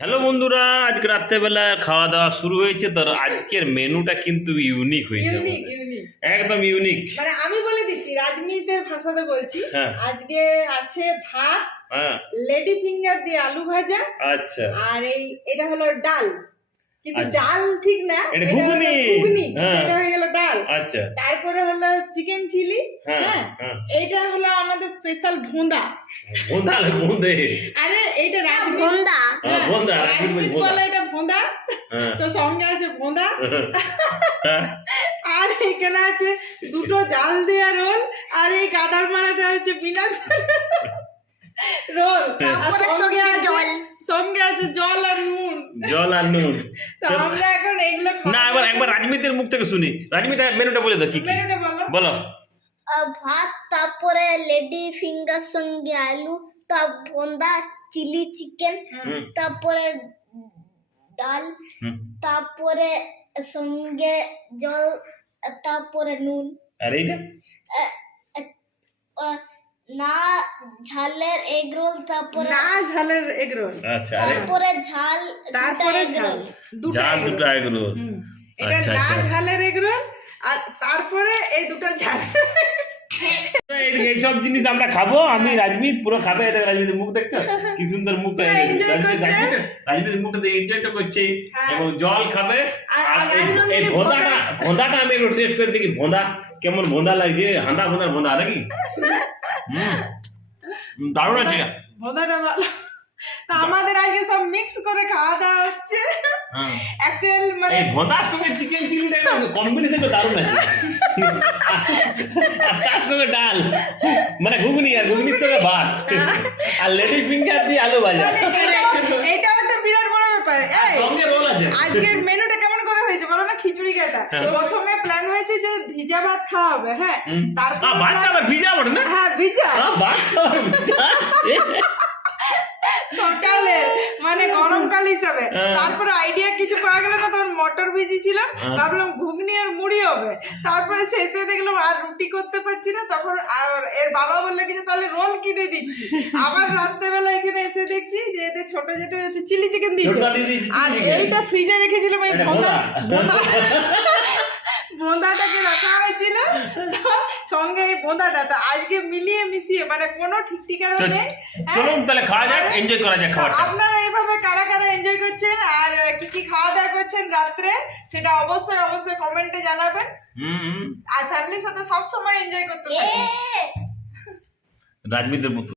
Hello বন্ধুরা, আজকে রাত্রেবেলা খাওয়া দাওয়া শুরু হয়েছে। তো আজকের মেনুটা কিন্তু ইউনিক হয়েছে, একদম ইউনিক। মানে আমি বলে দিচ্ছি, রাজমিতের ভাষাতে বলছি। আজকে আছে ভাত, লেডি ফিঙ্গার দিয়ে আলু ভাজা, আচ্ছা, আর এটা হলো ডাল, কিন্তু ডাল ঠিক না, এটা ঘুগনি, এটা হয়ে গেল ডাল। আচ্ছা, তারপরে হলো চিকেন চিলি, হ্যাঁ, এটা হলো আমাদের স্পেশাল ভোঁদা। ভোঁদা ভোঁদে, আরে এইটা ভোঁদা, ভোঁদা রাজমিত বলে এটা ভোঁদা। তো সঙ্গে আছে ভোঁদা, আর এখানে আছে দুটো জাল দেয়া রোল, আর এই কাটার মারাটা হচ্ছে বিনা রোল, সঙ্গে আছে জল আর নুন। তো আমরা এখন এগুলো না, একবার রাজমিতের মুখ থেকে শুনি। রাজমিত মেনুটা বলে দাও, কি কি বলো। ভাত, তারপরে লেডি ফিঙ্গার সঙ্গে আলু, তারপর ভোঁদা, চিলি চিকেন, তারপরে ডাল, তারপরে সঙ্গে জল, তারপরে নুন। আর এইটা না ঝালের এগ রোল, তারপরে না ঝালের এগ রোল, আচ্ছা, তারপরে ঝাল, তারপরে ঝাল দুটো এগ রোল, এটা না ঝালের এগ রোল, আর তারপরে এই দুটো ঝাল। এইসব জিনিস আমরা খাবো। আমি রাজমিত পুরো খাবে। রাজমিতের মুখ দেখছো কি সুন্দর মুখটা, রাজমিতের মুখটা এনজয় তো করছে, এবং জল খাবে। আর এই ভোঁদাটা আমি একটু টেস্ট করে দেখি, ভোঁদা কেমন ভোঁদা লাগছে। হাঁদা ভোঁদার ভোঁদা নাকি দারুণ আছে ভোঁদাটা ভালো। তা আমাদের আজকে সব মিক্স করে খাওয়া দাওয়া হচ্ছে। অ্যাকচুয়াল মানে এই ভোঁদার সঙ্গে চিকেন চিলিটা কম্বিনেশনটা দারুণ আছে। তার সঙ্গে ডাল, মানে ঘুগনি, আর ঘুগনির সঙ্গে ভাত, আর লেডি ফিঙ্গার দিয়ে আলু ভাজা। এটা একটা বিরাট বড় ব্যাপার। সঙ্গে রোল আছে। আজকের মেনুটা কেমন করে হয়েছে বলো না? খিচুড়ি কাটা। প্রথমে প্ল্যান হয়েছে যে ভিজা ভাত খাওয়া হবে, হ্যাঁ, তারপর ভাতটা আবার ভিজা বটে না? হ্যাঁ, ভিজা ভাতটা ভিজা সকালে, মানে গরমকাল হিসাবে। তারপরে আইডিয়া কিছু পাওয়া গেল না, তখন মটর ভিজিয়েছিলাম, ভাবলাম ঘুগনি আর মুড়ি হবে। তারপরে শেষে দেখলাম আর রুটি করতে পারছি না, তখন আর এর বাবা বললো কি তাহলে রোল কিনে দিচ্ছি। আবার রাত্রেবেলা এখানে এসে দেখছি যে এদের ছোট যেটা হচ্ছে চিলি চিকেন দিয়েছে, আর এইটা ফ্রিজে রেখেছিলাম, এই বোঁদাটাকে রাখা হয়েছিল, সঙ্গে এই বোঁদাটা। তো আজকে মিলিয়ে মিশিয়ে, মানে কোনো ঠিক ঠিকানা নেই। চলুন তাহলে খাওয়া যাক, এনজয় করা যাক খাবারটা। আপনারা এইভাবে কারা কারা এনজয় করছেন আর কি কি খাওয়া দাওয়া করছেন রাত্রে, সেটা অবশ্যই অবশ্যই কমেন্টে জানাবেন। আর ফ্যামিলির সাথে সবসময় এনজয় করতে থাকেন। রাজমিতের মতো।